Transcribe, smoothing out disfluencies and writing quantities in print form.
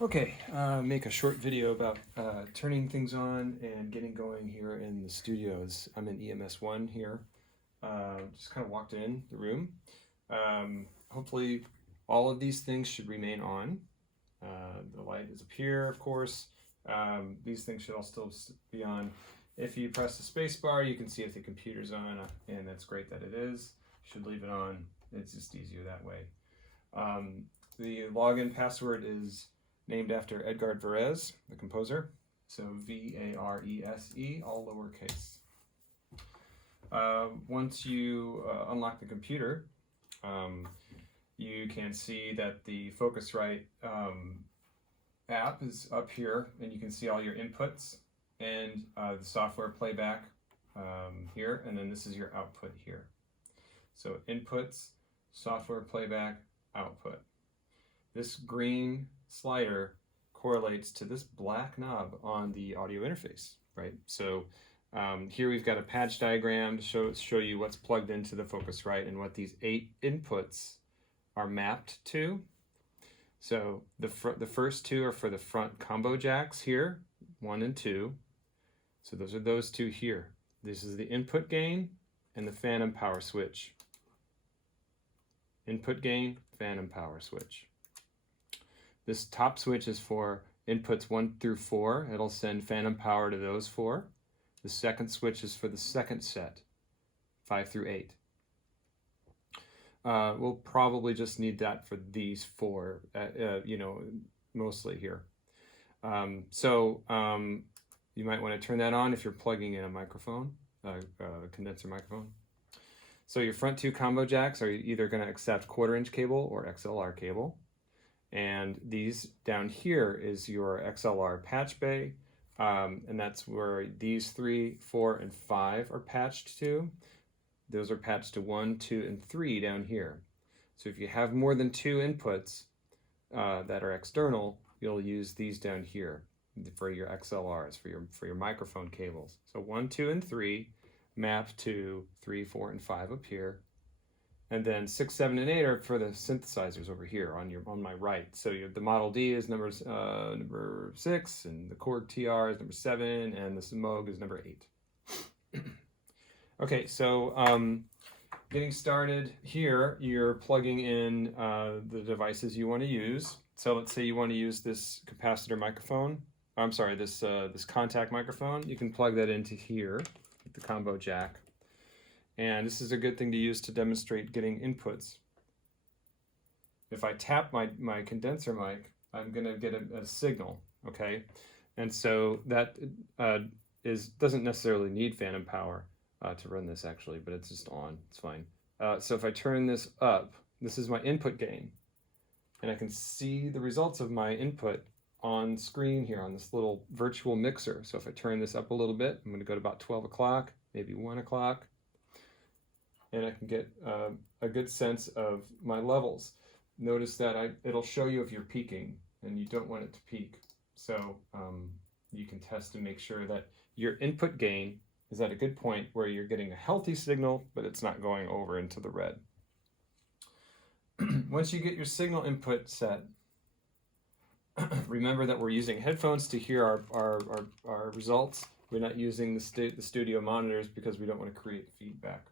Okay, make a short video about turning things on and getting going here in the studios. I'm in EMS1 here. Just kind of walked in the room. Hopefully all of these things should remain on. The light is up here, of course. These things should all still be on. If you press the space bar, you can see if the computer's on, and that's great that it is. You should leave it on. It's just easier that way. The login password is named after Edgar Varese, the composer. So V-A-R-E-S-E, all lowercase. Once you unlock the computer, you can see that the Focusrite app is up here, and you can see all your inputs and the software playback here, and then this is your output here. So inputs, software playback, output. This green slider correlates to this black knob on the audio interface, right? So here we've got a patch diagram to show you what's plugged into the Focusrite and what these 8 inputs are mapped to. So the first 2 are for the front combo jacks here, 1 and 2. So those are those 2 here. This is the input gain and the phantom power switch. Input gain, phantom power switch. This top switch is for inputs 1 through 4. It'll send phantom power to those 4. The second switch is for the second set, 5 through 8. We'll probably just need that for these 4, mostly here. You might want to turn that on if you're plugging in a microphone, condenser microphone. So your front 2 combo jacks are either going to accept 1/4-inch cable or XLR cable. And these down here is your XLR patch bay, and that's where these 3, 4, and 5 are patched to. Those are patched to 1, 2, and 3 down here. So if you have more than 2 inputs that are external, you'll use these down here for your XLRs, for your microphone cables. So 1, 2, and 3 map to 3, 4, and 5 up here. And then 6, 7, and 8 are for the synthesizers over here on my right. So the Model D is number 6, and the Korg TR is number 7, and the Moog is number 8. Okay, so getting started here, you're plugging in the devices you want to use. So let's say you want to use this capacitor microphone. I'm sorry, this contact microphone. You can plug that into here with the combo jack. And this is a good thing to use to demonstrate getting inputs. If I tap my condenser mic, I'm going to get a signal, okay? And so that doesn't necessarily need phantom power to run this actually, but it's just on, it's fine. So if I turn this up, this is my input gain. And I can see the results of my input on screen here on this little virtual mixer. So if I turn this up a little bit, I'm going to go to about 12 o'clock, maybe 1 o'clock. And I can get a good sense of my levels. Notice that it'll show you if you're peaking, and you don't want it to peak. So you can test to make sure that your input gain is at a good point where you're getting a healthy signal, but it's not going over into the red. Once you get your signal input set, remember that we're using headphones to hear our results. We're not using the studio monitors because we don't want to create feedback.